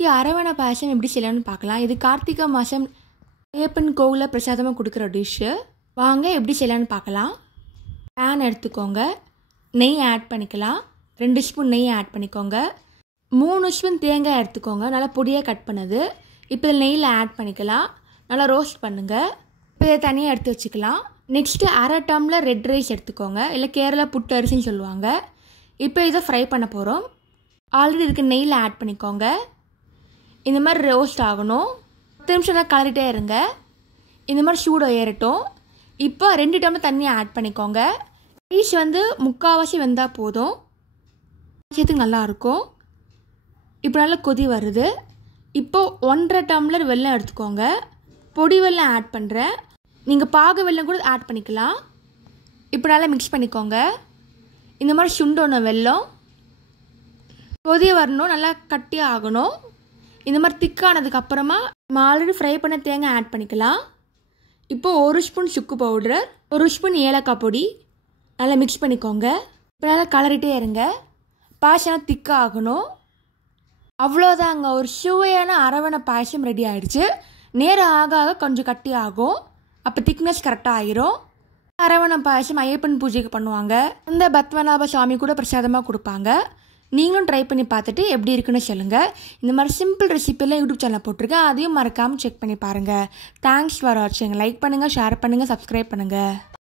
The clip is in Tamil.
அரவண பாயசம் எப்படி செய்யலாம்னு பார்க்கலாம். இது கார்த்திகை மாதம் ஐயப்பன் கோவிலில் பிரசாதமாக கொடுக்குற டிஷ்ஷு. வாங்க எப்படி செய்யலான்னு பார்க்கலாம். பேன் எடுத்துக்கோங்க, நெய் ஆட் பண்ணிக்கலாம். 2 ஸ்பூன் நெய் ஆட் பண்ணிக்கோங்க. 3 ஸ்பூன் தேங்காய் எடுத்துக்கோங்க, நல்லா பொடியாக கட் பண்ணது. இப்போ இதில் நெய்யில் ஆட் பண்ணிக்கலாம். நல்லா ரோஸ்ட் பண்ணுங்கள். இப்போ இதை தனியாக எடுத்து வச்சுக்கலாம். நெக்ஸ்ட்டு 1/2 டம்ளர் ரெட் ரைஸ் எடுத்துக்கோங்க, இல்லை கேரளா புட்டு அரிசின்னு சொல்லுவாங்க. இப்போ இதை ஃப்ரை பண்ண போகிறோம். ஆல்ரெடி இருக்க நெய்யில் ஆட் பண்ணிக்கோங்க. இந்த மாதிரி ரோஸ்ட் ஆகணும். 10 நிமிஷம் தான் கலரிட்டே இருங்க. இந்த மாதிரி சூடு ஏறட்டும். இப்போ 2 டம்ளர் தண்ணி ஆட் பண்ணிக்கோங்க. ரைஸ் முக்கால்வாசி வெந்தால் போதும், விஷயத்துக்கு நல்லாயிருக்கும். இப்போ நல்லா கொதி வருது. இப்போ 1/2 டம்ளர் வெல்லம் எடுத்துக்கோங்க. பொடி வெல்லம் ஆட் பண்ணுறேன், நீங்கள் பாகு வெல்லம் கூட ஆட் பண்ணிக்கலாம். இப்போ நல்லா மிக்ஸ் பண்ணிக்கோங்க. இந்த மாதிரி சுண்டணும். வெல்லம் கொதி வரணும், நல்லா கட்டியாக ஆகணும். இந்த மாதிரி திக்கானதுக்கப்புறமா நம்ம ஆல்ரெடி ஃப்ரை பண்ண தேங்காய் ஆட் பண்ணிக்கலாம். இப்போது 1 ஸ்பூன் சுக்கு பவுடர், 1 ஸ்பூன் ஏலக்காய் பொடி நல்லா மிக்ஸ் பண்ணிக்கோங்க. இப்போ நல்லா கலரிட்டே இருங்க. பாயசம் திக்காக ஆகணும். அவ்வளோதாங்க, ஒரு சுவையான அரவணை பாயசம் ரெடி ஆகிடுச்சு. நேரம் ஆக ஆக கொஞ்சம் கட்டி ஆகும், அப்போ திக்னஸ் கரெக்டாக ஆகிரும். அரவணை பாயசம் ஐயப்பன் பூஜைக்கு பண்ணுவாங்க. இந்த பத்மநாப சுவாமி கூட பிரசாதமாக கொடுப்பாங்க. நீங்களும் ட்ரை பண்ணி பார்த்துட்டு எப்படி இருக்குன்னு சொல்லுங்கள். இந்த மாதிரி சிம்பிள் ரெசிபிலாம் யூடியூப் சேனல் போட்டிருக்கேன், அதையும் மறக்காமல் செக் பண்ணி பாருங்கள். தேங்க்ஸ் ஃபார் வாட்சிங். லைக் பண்ணுங்கள், ஷேர் பண்ணுங்கள், சப்ஸ்கிரைப் பண்ணுங்கள்.